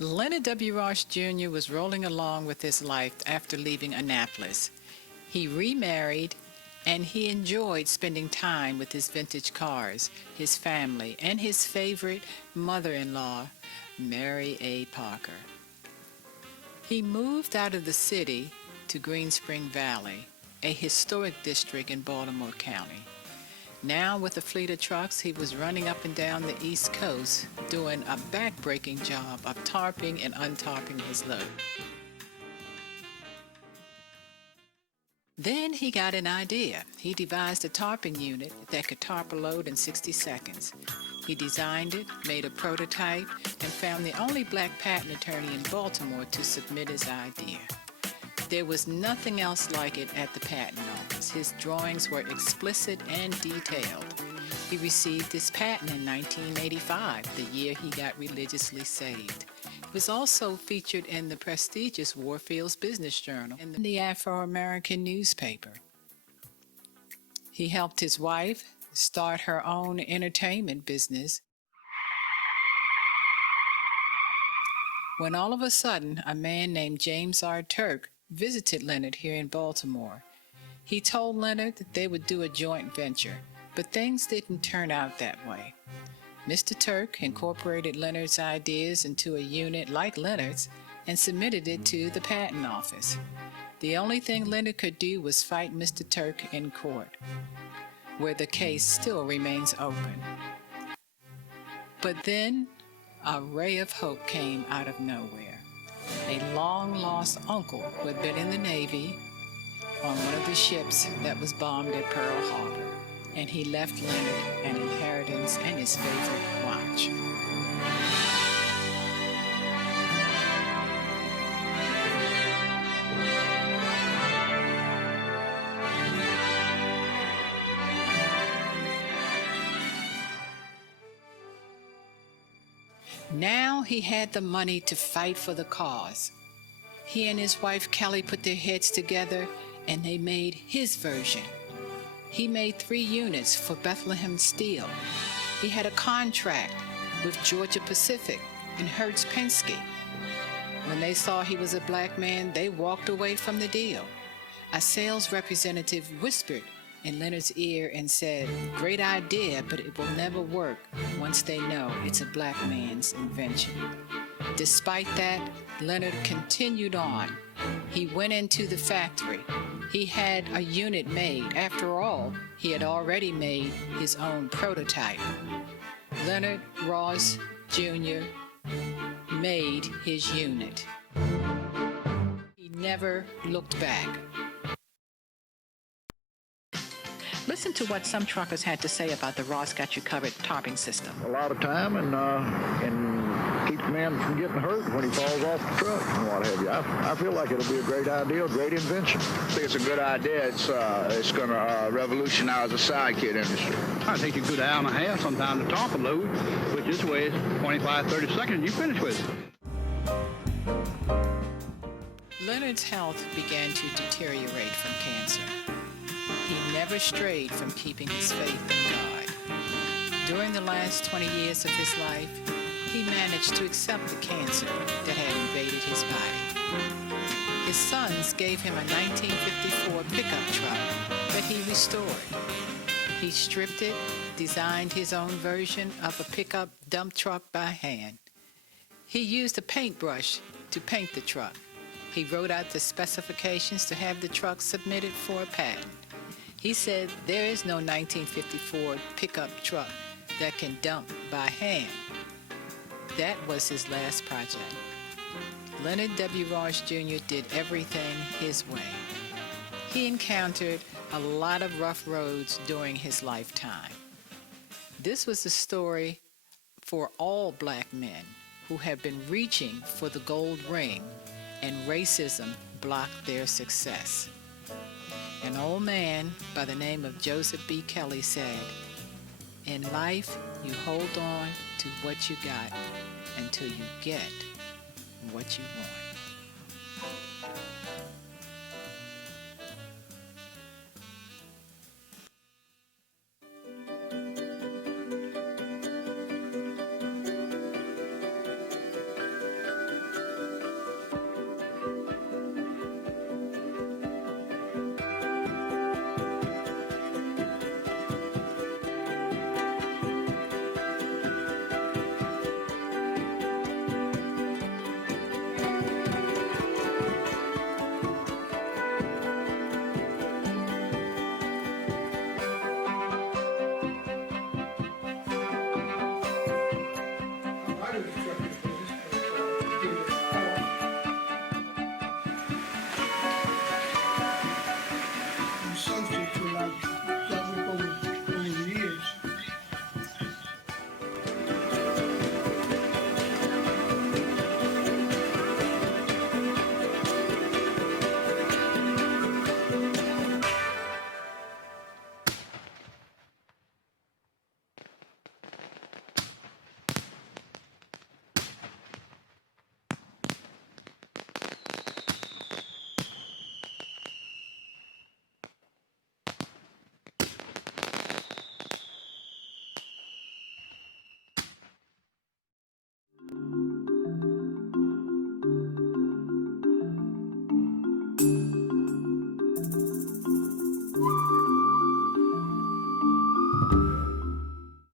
Leonard W. Ross Jr. was rolling along with his life after leaving Annapolis. He remarried, and he enjoyed spending time with his vintage cars, his family, and his favorite mother-in-law, Mary A. Parker. He moved out of the city to Green Spring Valley, a historic district in Baltimore County. Now, with a fleet of trucks, he was running up and down the East Coast doing a back-breaking job of tarping and untarping his load. Then he got an idea. He devised a tarping unit that could tarp a load in 60 seconds. He designed it, made a prototype, and found the only black patent attorney in Baltimore to submit his idea. There was nothing else like it at the patent office. His drawings were explicit and detailed. He received his patent in 1985, the year he got religiously saved. It was also featured in the prestigious Warfield's Business Journal and the Afro-American newspaper. He helped his wife start her own entertainment business when all of a sudden a man named James R. Turk visited Leonard here in Baltimore. He told Leonard that they would do a joint venture, but things didn't turn out that way. Mr. Turk incorporated Leonard's ideas into a unit like Leonard's and submitted it to the patent office. The only thing Leonard could do was fight Mr. Turk in court, where the case still remains open. But then a ray of hope came out of nowhere. A long-lost uncle who had been in the Navy on one of the ships that was bombed at Pearl Harbor, and he left Leonard an inheritance and his favorite watch. Now he had the money to fight for the cause. He and his wife Kelly put their heads together and they made his version. He made 3 units for Bethlehem Steel. He had a contract with Georgia Pacific and Hertz Penske. When they saw he was a black man, they walked away from the deal. A sales representative whispered in Leonard's ear and said, "Great idea, but it will never work once they know it's a black man's invention." Despite that, Leonard continued on. He went into the factory. He had a unit made. After all, he had already made his own prototype. Leonard Ross Jr. made his unit. He never looked back. Listen to what some truckers had to say about the Ross Got You Covered tarping system. A lot of time and keep the man from getting hurt when he falls off the truck and what have you. I feel like it'll be a great idea, a great invention. I think it's a good idea. It's going to revolutionize the sidekit industry. I take a good hour and a half sometimes to tarp a load, which this way is 25, 30 seconds, you finish with it. Leonard's health began to deteriorate from cancer. He never strayed from keeping his faith in God. During the last 20 years of his life, he managed to accept the cancer that had invaded his body. His sons gave him a 1954 pickup truck that he restored. He stripped it, designed his own version of a pickup dump truck by hand. He used a paintbrush to paint the truck. He wrote out the specifications to have the truck submitted for a patent. He said there is no 1954 pickup truck that can dump by hand. That was his last project. Leonard W. Ross Jr. did everything his way. He encountered a lot of rough roads during his lifetime. This was a story for all black men who have been reaching for the gold ring, and racism blocked their success. An old man by the name of Joseph B. Kelly said, "In life, you hold on to what you got until you get what you want."